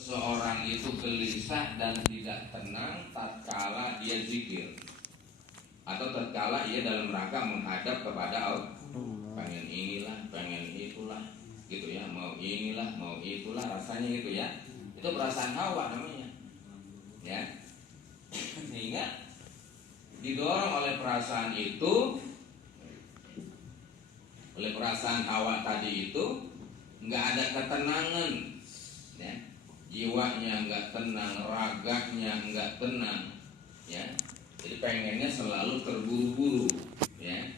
Seorang itu gelisah dan tidak tenang tatkala dia zikir atau tatkala ia dalam rangka menghadap kepada Allah. Pengen inilah, pengen itulah, gitu ya. Mau inilah, mau itulah, rasanya gitu ya. Itu perasaan hawa namanya, ya. Sehingga didorong oleh perasaan itu, oleh perasaan hawa tadi itu, nggak ada ketenangan, ya. Jiwanya nggak tenang, raganya nggak tenang, ya. Jadi pengennya selalu terburu-buru, ya.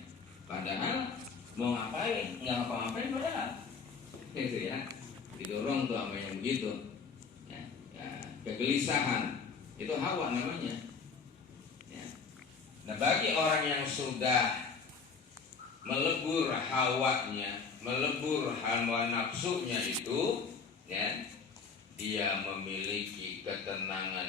Padahal mau ngapain, nggak ngapa-ngapain padahal, gitu ya. Didorong tuh sama yang begitu, ya. Ya, kegelisahan itu hawa namanya, ya. Nah, bagi orang yang sudah melebur hawanya, melebur hawa nafsunya itu, ya, dia memiliki ketenangan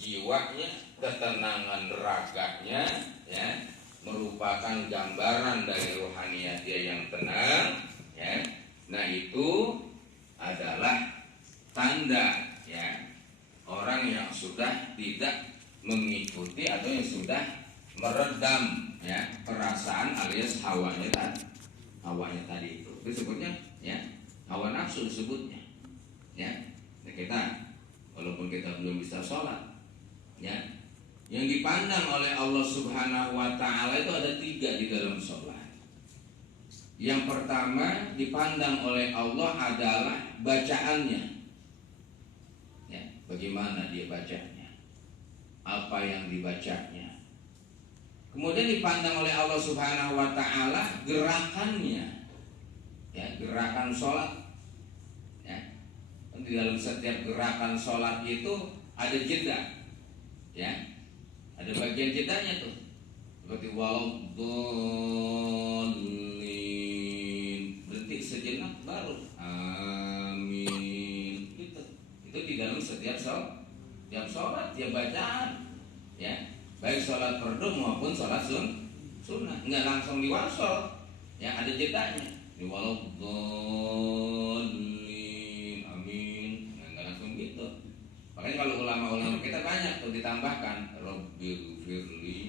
jiwanya, ketenangan raganya, ya, merupakan gambaran dari rohaniat dia yang tenang, ya. Nah, itu adalah tanda, ya, orang yang sudah tidak mengikuti atau yang sudah meredam, ya, perasaan alias hawanya tadi itu disebutnya, ya, hawa nafsu disebutnya, ya. Nah, kita walaupun kita belum bisa sholat, ya, yang dipandang oleh Allah Subhanahu wa Ta'ala itu ada 3 di dalam sholat. Yang pertama dipandang oleh Allah adalah bacaannya, ya, bagaimana dia bacanya, apa yang dibacanya. Kemudian dipandang oleh Allah Subhanahu wa Ta'ala gerakannya, ya, gerakan sholat. Di dalam setiap gerakan sholat itu ada jeda, ya, ada bagian jedanya tuh, seperti waladdallin, berhenti sejenak baru amin, gitu. Itu di dalam setiap sholat ya bacaan, ya, baik sholat fardu maupun sholat sunnah, nggak langsung diwasol, ya, ada jedanya. Di waladdallin, makanya kalau ulama-ulama kita banyak tuh ditambahkan Rabbighfirli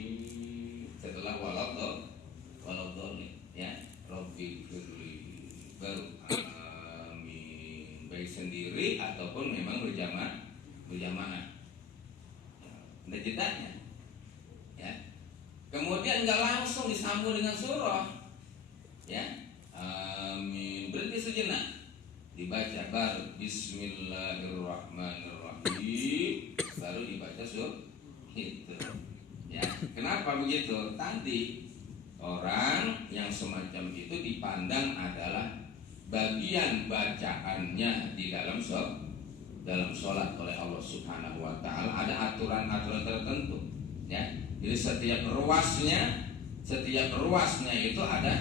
setelah waladdallin, ya, Rabbighfirli baru amin, baik sendiri ataupun memang berjamaah. Ada jedanya, ya. Kemudian nggak langsung disambung dengan surah, ya, amin, berhenti sejenak, dibaca baru Bismillahirrahmanirrahim, baru dibaca surah itu, ya. Kenapa begitu? Tadi orang yang semacam itu dipandang adalah bagian bacaannya di dalam sholat oleh Allah Subhanahu wa Ta'ala. Ada aturan-aturan tertentu, ya. Jadi setiap ruasnya itu ada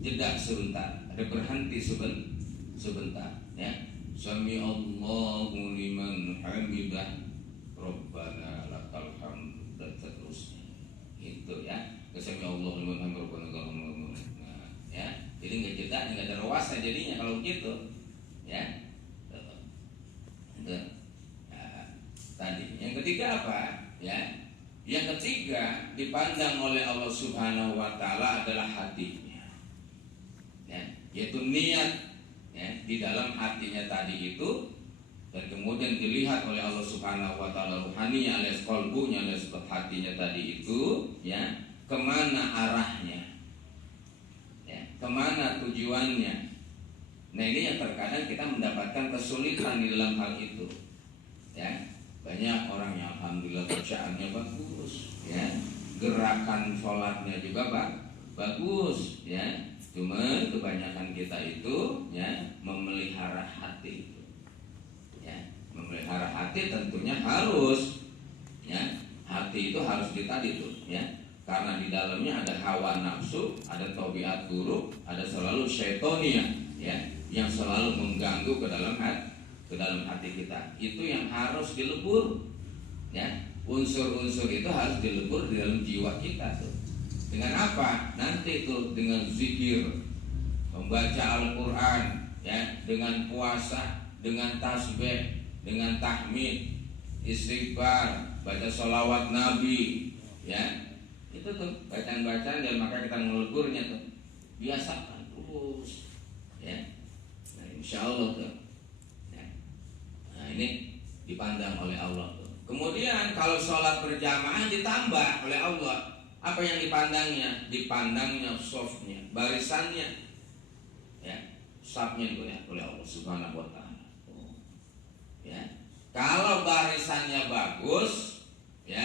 jeda sebentar, ada berhenti sebentar, ya. Sami Allahu liman hamidah Rabbana lakal hamd, dan seterusnya. Itu, ya. Sami Allahu liman hamidah Rabbana lakal hamd. Nah, ya. Jadi enggak jeda, enggak ada ruasnya jadinya kalau begitu, ya. Itu. Nah, tadi. Yang ketiga apa? Ya. Yang ketiga dipandang oleh Allah Subhanahu wa Ta'ala adalah hatinya, ya, yaitu niat, ya, di dalam hatinya tadi itu, dan kemudian dilihat oleh Allah Subhanahu wa Ta'ala ruhaninya alias qalbunya alias hatinya tadi itu, ya, kemana arahnya, ya, kemana tujuannya. Nah, ini yang terkadang kita mendapatkan kesulitan di dalam hal itu, ya. Banyak orang yang alhamdulillah bacaannya bagus, ya, gerakan sholatnya juga bagus, ya. Cuma kebanyakan kita itu, ya, memelihara hati itu, ya. Memelihara hati tentunya harus, ya, hati itu harus ditadi tuh, ya. Karena di dalamnya ada hawa nafsu, ada tabiat buruk, ada selalu syaitonia, ya, yang selalu mengganggu ke dalam hati kita. Itu yang harus dilebur, ya. Unsur-unsur itu harus dilebur di dalam jiwa kita tuh. Dengan apa? Nanti itu dengan zikir, membaca Al-Quran, ya, dengan puasa, dengan tasbih, dengan tahmid, istighfar, baca sholawat Nabi, ya itu tuh bacaan-bacaan, dan maka kita mengukurnya tuh biasakan terus, ya. Nah, insya Allah tuh, ya. Nah ini dipandang oleh Allah tuh. Kemudian kalau sholat berjamaah ditambah oleh Allah, apa yang dipandangnya? Dipandangnya softnya, barisannya, ya, safnya dilihat oleh Allah Subhanahu Wa Taala. Ya, kalau barisannya bagus, ya,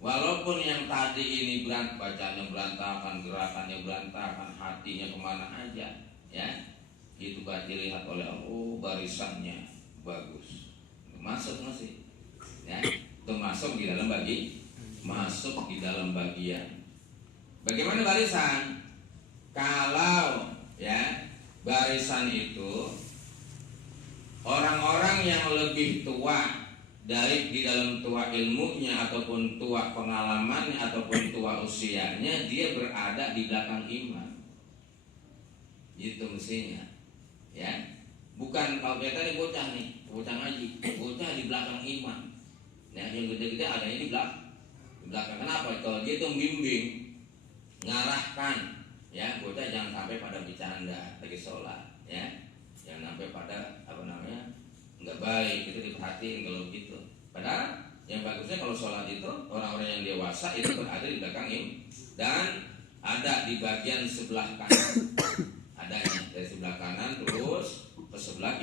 walaupun yang tadi ini bacanya berantakan, gerakannya berantakan, hatinya kemana aja, ya, itu gak dilihat oleh Allah. Oh, barisannya bagus, masuk masih, ya, itu masuk di dalam masuk di dalam bagian. Bagaimana barisan? Kalau, ya, barisan itu orang-orang yang lebih tua dari di dalam tua ilmunya ataupun tua pengalamannya ataupun tua usianya, dia berada di belakang imam. Itu mestinya, ya. Bukan kalau kita nih bocah ngaji, bocah di belakang imam. Nah, yang gede-gede ada ini di belakang. Kenapa? Kalau dia itu membimbing, ngarahkan, ya, bocah jangan sampai pada bercanda lagi sholat, ya, jangan sampai pada nggak baik, itu diperhatiin kalau gitu. Padahal yang bagusnya kalau sholat itu orang-orang yang dewasa itu berada di belakang imam dan ada di bagian sebelah kanan, adanya dari sebelah kanan terus ke sebelah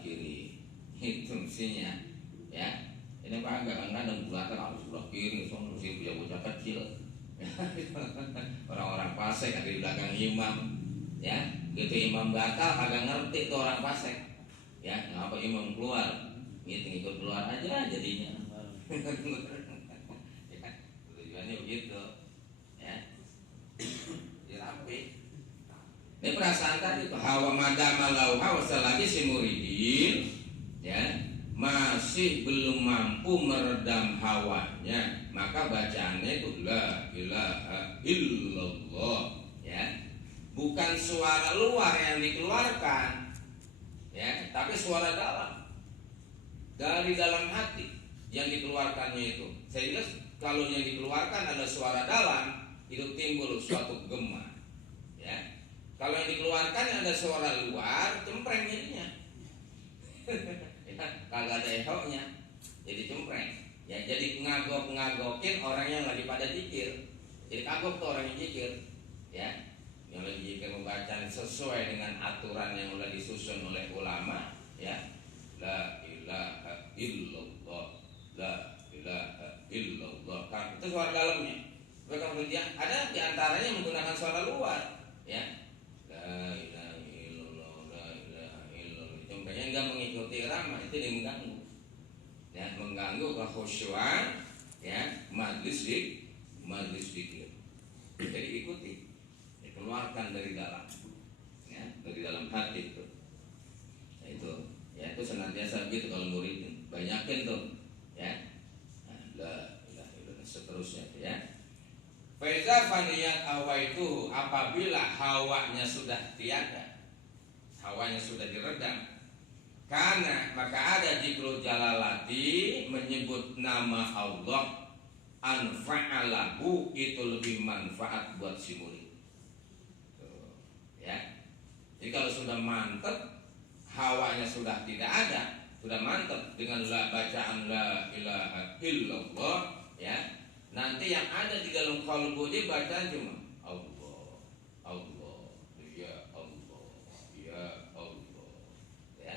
kiri, itu mestinya, ya. Ini Pak kadang-kadang belakang harus sebelah kiri, soalnya mesti punya bocah kecil. Orang-orang fasik ada di belakang imam, ya, gitu imam batal agak ngerti tuh orang fasik, ya, ngapa imam keluar, gitu ikut keluar aja jadinya. Ya, tujuannya begitu, ya, dirapi. Ini perasaan tadi tuh hawa madamalau hawa selagi si muridin, ya, masih belum mampu meredam hawanya, maka bacaannya itu la ilaha illallah, ya, bukan suara luar yang dikeluarkan, ya, tapi suara dalam dari dalam hati yang dikeluarkannya itu. Sehingga kalau yang dikeluarkan ada suara dalam, itu timbul suatu gema, ya. Kalau yang dikeluarkan ada suara luar, cempreng jadinya. Kagak ada ehonya, jadi cempreng, ya, jadi ngagok-ngagokin orang yang lagi pada zikir. Jadi kagok tuh orang yang zikir, ya, yang lagi zikir membaca sesuai dengan aturan yang sudah disusun oleh ulama, ya, la ilaha illallah, la ilaha illallah, kan itu suara dalamnya. Kemudian ada diantaranya menggunakan suara luar, ya, la ilaha illallah, la ilaha illallah, cemprengnya enggak mengikuti irama, itu dia mengganggu, ya, mengganggu kekhusyuan, ya, majlis zikir. Jadi ikuti, dikeluarkan dari dalam, ya, dari dalam hati itu. Nah, itu senantiasa begitu kalau murid banyakin tuh, ya, la ilaha illallah seterusnya, ya. Faiza faniyat hawa itu apabila hawanya sudah tiada, hawanya sudah diredam, karena maka ada zikrul jalalati, menyebut nama Allah, anfa'alahu, itu lebih manfaat buat si murid. Tuh, ya. Jadi kalau sudah mantap, hawanya sudah tidak ada, sudah mantap dengan bacaan la ilaha illallah, ya. Nanti yang ada di dalam qalbu dia bacaan cuma Allah, Allah, ya Allah, ya Allah, ya.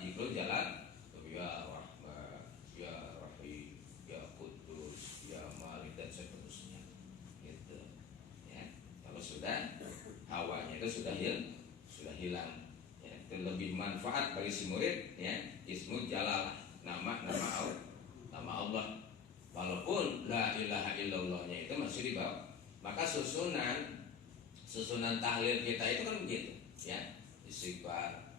Zikrul jalan, ya Rahman, ya Rahim, ya Qudus, ya Malik, dan seterusnya, gitu, ya. Kalau sudah hawanya itu sudah hilang, ya, itu lebih manfaat bagi si murid, ya. Ismul Jalalah, nama Allah, walaupun la ilaha illallahnya itu masih di bawah. Maka susunan tahlil kita itu kan begitu, ya, istighfar,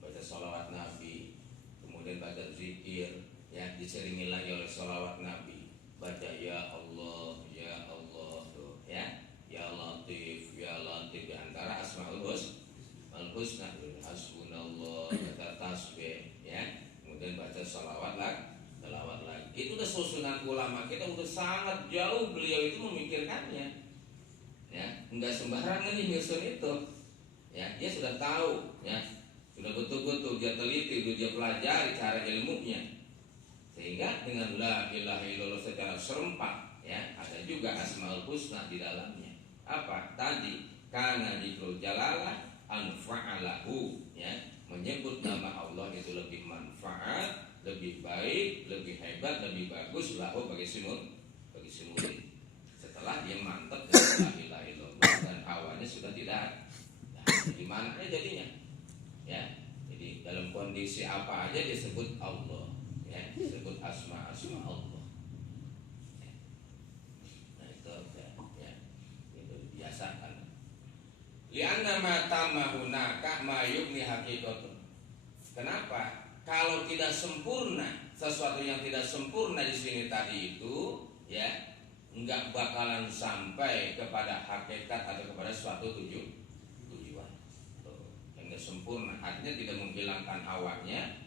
baca sholawat Nabi, kemudian baca zikir, ya, diselingi lagi oleh sholawat Nabi, baca ya Allah tuh, ya, ya Latif di antara asmaul husna, hasbunallah, baca tasbih, ya, kemudian baca sholawat lagi. Itu udah susunan ulama kita udah sangat jauh beliau itu memikirkannya, ya, nggak sembarangan nih nyusun itu, ya, dia sudah tahu, ya, sudah betul-betul dia teliti, dia pelajari cara ilmunya, sehingga dengan la ilaha illallah secara serempak, ya, ada juga asmaul husna di dalamnya. Apa tadi? Karena dzikrul jalalah anfa'alahu, ya, menyebut nama Allah itu lebih manfaat, lebih baik, lebih hebat, lebih bagus lahu bagi si murid. Setelah dia mantap dengan la ilaha illallah dan hawanya sudah tidak. Nah, gimana jadinya? Ya, jadi dalam kondisi apa aja disebut Allah, ya, disebut asma Allah. Ya. Nah itu ya, itu dibiasakan. Lianna ma tamahunaka ma yubni haqiqatun. Kenapa? Kalau tidak sempurna, sesuatu yang tidak sempurna di sini tadi itu, ya, enggak bakalan sampai kepada hakikat atau kepada suatu tujuan. Yang tidak sempurna, artinya tidak menghilangkan awalnya,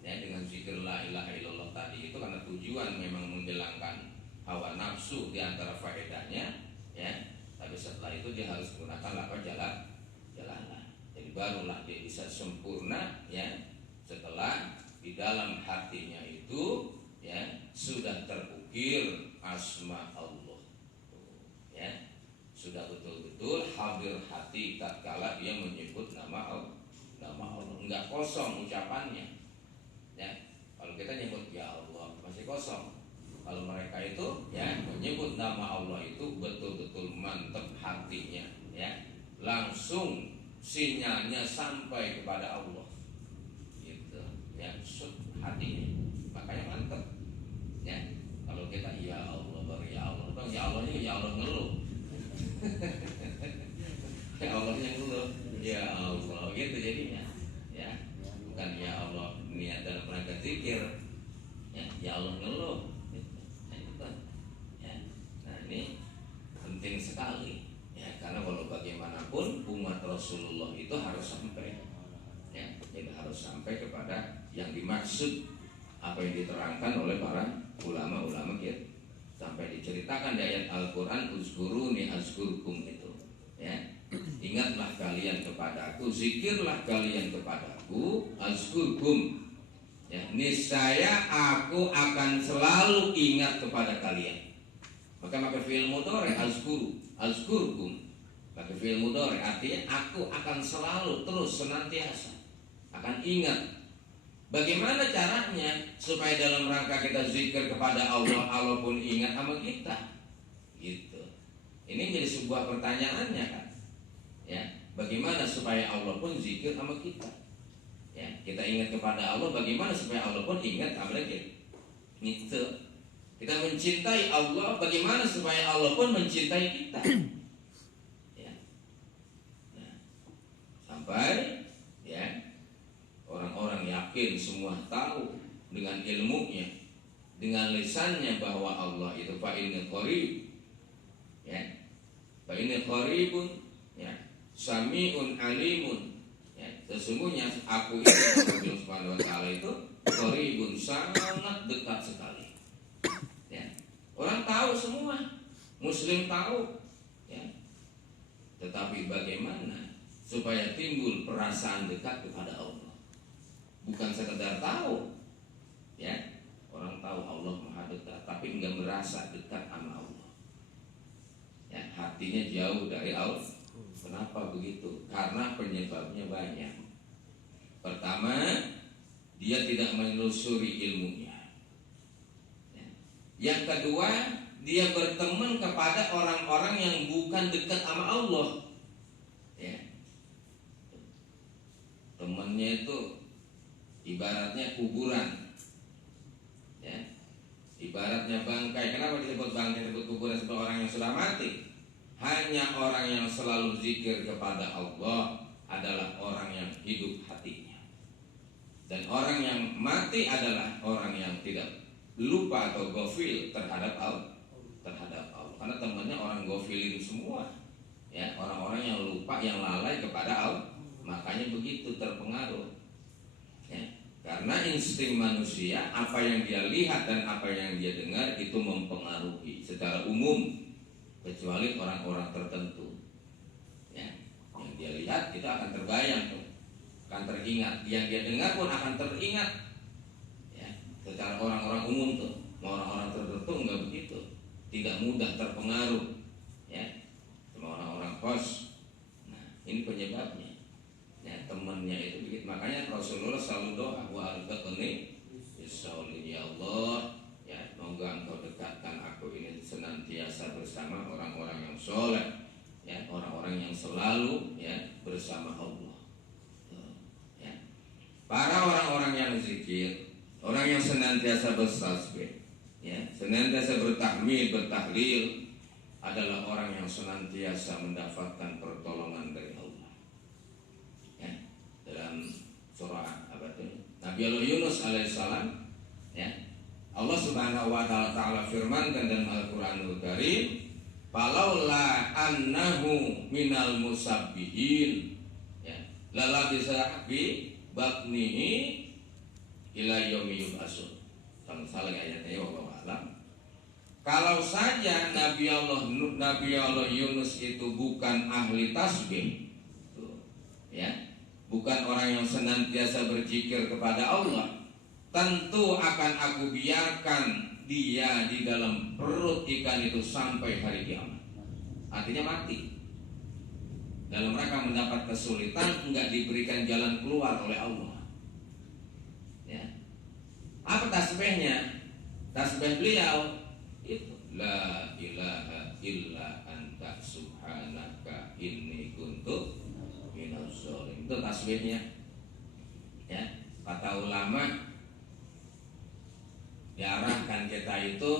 ya, dengan zikir la ilaha illallah tadi itu karena tujuan memang menghilangkan hawa nafsu di antara faedahnya, ya. Tapi setelah itu dia harus menggunakan lafaz jalalah. Jadi barulah dia bisa sempurna, ya, setelah di dalam hatinya itu, ya, sudah terukir asma Allah, ya, sudah betul-betul hadir hati tatkala dia menyebut nama Allah. Enggak kosong ucapannya, ya. Kalau kita nyebut ya Allah masih kosong. Kalau mereka itu, ya, menyebut nama Allah itu betul-betul mantap hatinya, ya, langsung sinyalnya sampai kepada Allah, gitu, ya, hatinya, makanya mantap, ya. Kalau kita ya Allah baru ya Allah, bang ya Allahnya ya Allah ngeluh, ya Allahnya ngeluh, ya Allah, gitu jadinya, ya, bukan ya Allah niat dalam rangka zikir, ya Allah ngeluh. Ini penting sekali, ya, karena walau bagaimanapun umat Rasulullah itu harus sampai, ya, jadi harus sampai kepada yang dimaksud apa yang diterangkan oleh para ulama-ulama kita, sampai diceritakan di ayat Al-Quran uzkuruni azkurkum itu, ya, ingatlah kalian kepadaku, zikirlah kalian kepadaku, azkurkum, ya, niscaya aku akan selalu ingat kepada kalian. Maka fi'il mudhari azkurkum. Maka fi'il mudhari artinya aku akan selalu terus senantiasa akan ingat. Bagaimana caranya supaya dalam rangka kita zikir kepada Allah, Allah pun ingat sama kita? Gitu. Ini menjadi sebuah pertanyaannya kan. Ya, bagaimana supaya Allah pun zikir sama kita? Ya, kita ingat kepada Allah, bagaimana supaya Allah pun ingat sama kita? Gitu. Kita mencintai Allah, bagaimana supaya Allah pun mencintai kita? Ya. Nah, sampai, ya, orang-orang yakin semua tahu dengan ilmunya, dengan lisannya bahwa Allah itu fa'inna qarib, ya, fa'inna qaribun, ya, sami'un alimun, ya, sesungguhnya aku itu Allah Subhanahu wa taala itu qaribun, sangat dekat sekali. Orang tahu semua, Muslim tahu, ya. Tetapi bagaimana supaya timbul perasaan dekat kepada Allah? Bukan sekedar tahu, ya. Orang tahu Allah Maha dekat, tapi enggak merasa dekat sama Allah. Ya, hatinya jauh dari Allah. Kenapa begitu? Karena penyebabnya banyak. Pertama, dia tidak menelusuri ilmunya. Yang kedua, dia berteman kepada orang-orang yang bukan dekat sama Allah, ya. Temannya itu ibaratnya kuburan, ya, ibaratnya bangkai. Kenapa disebut bangkai, disebut kuburan? Seperti orang yang sudah mati. Hanya orang yang selalu zikir kepada Allah adalah orang yang hidup hatinya. Dan orang yang mati adalah orang yang tidak lupa atau gofil terhadap Allah, karena temannya orang gofilin semua, ya, orang-orang yang lupa, yang lalai kepada Allah, makanya begitu terpengaruh, ya. Karena insting manusia, apa yang dia lihat dan apa yang dia dengar itu mempengaruhi secara umum, kecuali orang-orang tertentu. Ya, yang dia lihat itu akan terbayang, akan teringat. Yang dia dengar pun akan teringat. Ya, secara orang-orang umum tuh, orang-orang tertentu enggak begitu, tidak mudah terpengaruh. Ya, cuma orang-orang kos. Nah, ini penyebabnya. Ya, temannya itu begitu. Makanya Rasulullah selalu doa, wa alqatni bisaulihin, ya Allah, ya moga engkau dekatkan aku ini senantiasa bersama orang-orang yang soleh, ya orang-orang yang selalu ya bersama Allah. Ya. Para orang-orang yang zikir, orang yang senantiasa bertasbih, ya senantiasa bertahmid, bertahlil, adalah orang yang senantiasa mendapatkan pertolongan dari Allah. Dalam surah apa itu? Nabi Allah Yunus alaihissalam, ya. Allah Subhanahu wa taala firmankan dalam Al-Qur'anul Karim, "Falaula annahu minal musabbihin." Ya. Lala bisa bi batnihi ila yaumi yub'atsun. Kalau salah ayatnya wallahu a'lam. Kalau saja Nabi Allah Yunus itu bukan ahli tasbih, tuh, ya. Bukan orang yang senantiasa berzikir kepada Allah, tentu akan aku biarkan dia di dalam perut ikan itu sampai hari kiamat. Artinya mati. Dalam rangka mendapat kesulitan, enggak diberikan jalan keluar oleh Allah. Ya. Apa tasbihnya? Tasbih beliau itu la ilaha illa anta subhanaka inni kuntu minaz zalimin. Itu tasbihnya. Ya, kata ulama diarahkan kita itu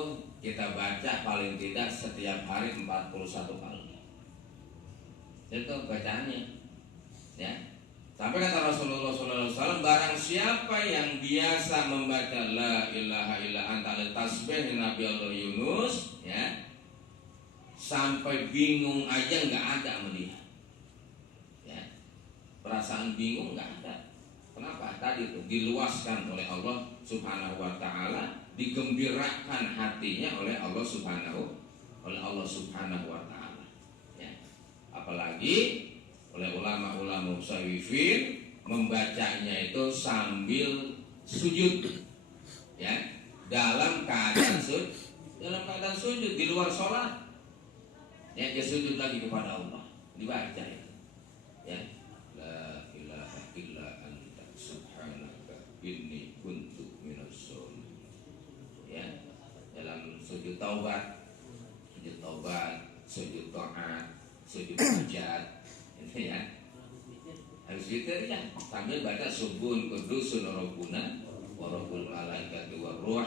kita baca paling tidak setiap hari 41 kali. Itu bacaannya. Ya. Sampai kata Rasulullah SAW, barang siapa yang biasa membaca la ilaha illa anta, tasbih Nabi Allah Yunus, ya, sampai bingung aja nggak ada sama dia. Ya. Perasaan bingung nggak ada. Kenapa? Tadi itu diluaskan oleh Allah Subhanahu wa taala, digembirakan hatinya oleh Allah Subhanahu wa taala. Ya. Apalagi oleh ulama-ulama musawwifin membacanya itu sambil sujud. Ya, dalam keadaan sujud di luar sholat. Ya, dia sujud lagi kepada Allah, dibaca itu. Ya. La ilaha illa anta subhanaka inni kuntu minaz zalimin. Ya, dalam sujud taubat, sujud taat, sujud hajat, itu ya. Harus zikir ya, sambil baca subhun kudusun rabbuna wa rabbul malaikati war ruh,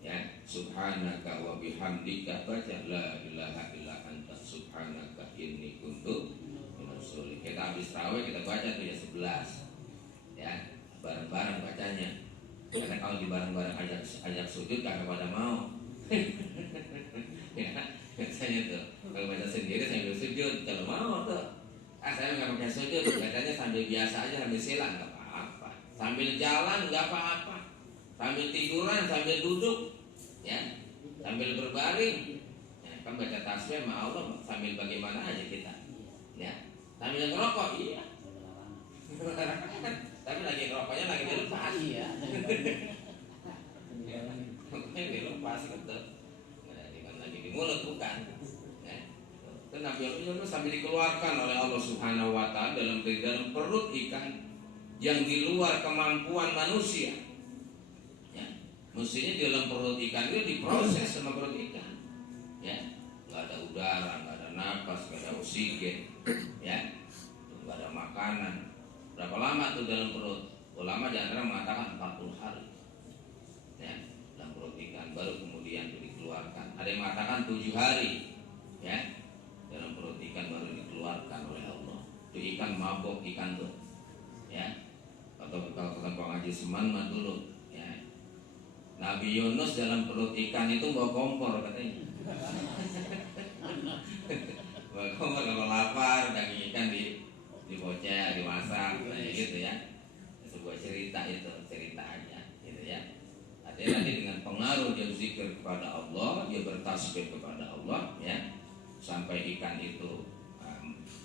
ya, subhanaka wa bihamdika, baca la ilaha illa anta subhanaka inni kuntu minaz zalimin. Kita habis tarawih kita baca tuh ya 11. Ya, bareng-bareng bacanya. Karena kalau di bareng-bareng ajak sujud kagak pada mau. Ya, biasanya tuh kalau baca sendiri sambil sujud kalau mau tuh. Saya nggak pakai sujud, bacanya sambil biasa aja, sambil silang nggak apa-apa, sambil jalan nggak apa-apa, sambil tiduran, sambil duduk, ya, sambil berbaring, ya, kan baca tasbih sama Allah sambil bagaimana aja kita, ya, sambil ngerokok, iya, tapi lagi ngerokoknya lagi dilepas, iya, dilepas gitu, lagi di mulut bukan. Nabi Yunus sambil dikeluarkan oleh Allah Subhanahu wa taala dalam perut ikan yang di luar kemampuan manusia. Ya, mestinya di dalam perut ikan itu diproses sama perut ikan. Ya, nggak ada udara, nggak ada napas, nggak ada oksigen, ya, nggak ada makanan. Berapa lama tuh dalam perut? Ulama di antara mengatakan 40 hari. Ya, dalam perut ikan baru kemudian itu dikeluarkan. Ada yang mengatakan 7 hari. Ya. Dalam perut ikan baru dikeluarkan oleh Allah. Itu ikan mabok ikan tuh, ya. Atau kalau kita ngaji seman mah dulu, ya. Nabi Yunus dalam perut ikan itu bawa kompor katanya. Bawa kompor kalau lapar, daging ikan diboceh, dimasak, kayak gitu ya. Sebuah cerita itu, cerita aja. baru dia zikir kepada Allah, dia bertasbih kepada Allah, ya, sampai ikan itu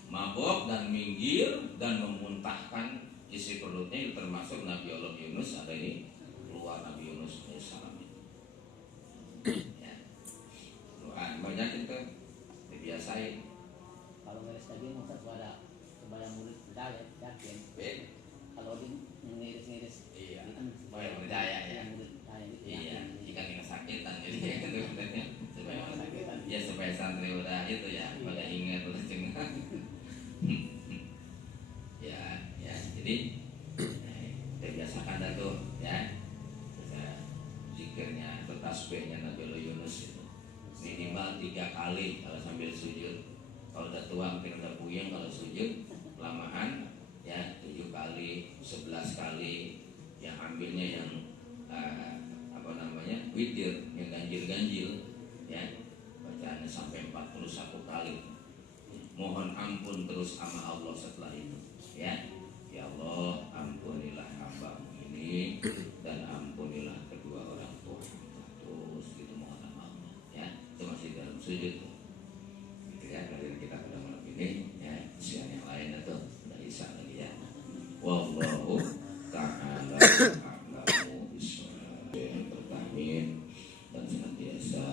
mabok dan minggir dan memuntahkan isi perutnya. Itu termasuk Nabi Allah Yunus, ada ini keluar Nabi Yunus alaihissalam itu. Ya. Banyak itu dibiasain. Kalau ngiris tadi masa kepada murid berdaya yakin. Kalau dia ngiris Iya. supaya berdaya ya. Iya. Jika kita sakitan jadi itu sebenarnya supaya santri udah itu ya, pada ingat terus cenah. ya jadi kita biasakan dah tuh ya, zikirnya atau tasbihnya Nabi Yunus itu minimal 3 kali kalau sambil sujud. Kalau udah tua mungkin udah puyeng kalau sujud kelamaan ya 7 kali, 11 kali, yang ambilnya yang witir, yang ganjil-ganjil ya, bacaannya sampai 41 kali. Mohon ampun terus sama Allah setelah itu ya. Ya Allah, ampunilah hamba ini dan ampunilah kedua orang tua hamba. Terus gitu mohon sama Allah ya. Itu masih dalam sujud tuh. Gitu ya, dari kita pada malam ini ya. Siang yang lain itu udah isya lagi ya. Wallahu ta'ala a'lamu bishawab. Bertahmin dan senantiasa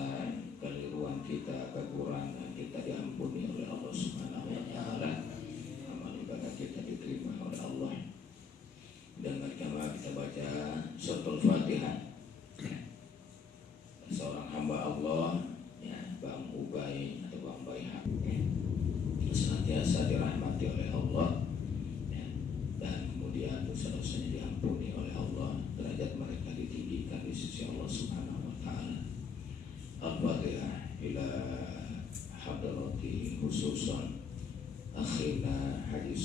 keliruan kita, kekurangan kita diampuni oleh Allah Subhanahu wa taala. Amal ibadah kita diterima oleh Allah. Dan berjamaah kita baca suratul Fatihah. Seorang hamba Allah ya, Bang Ubay atau Bang Bayhaq ya, senantiasa dirahmati oleh Allah ya, dan kemudian dosa-dosanya diampuni oleh Allah, derajat mereka ditinggikan di sisi Allah Subhanahu wa taala. Al-Fatihah ila hadrati khususan akhirna Haji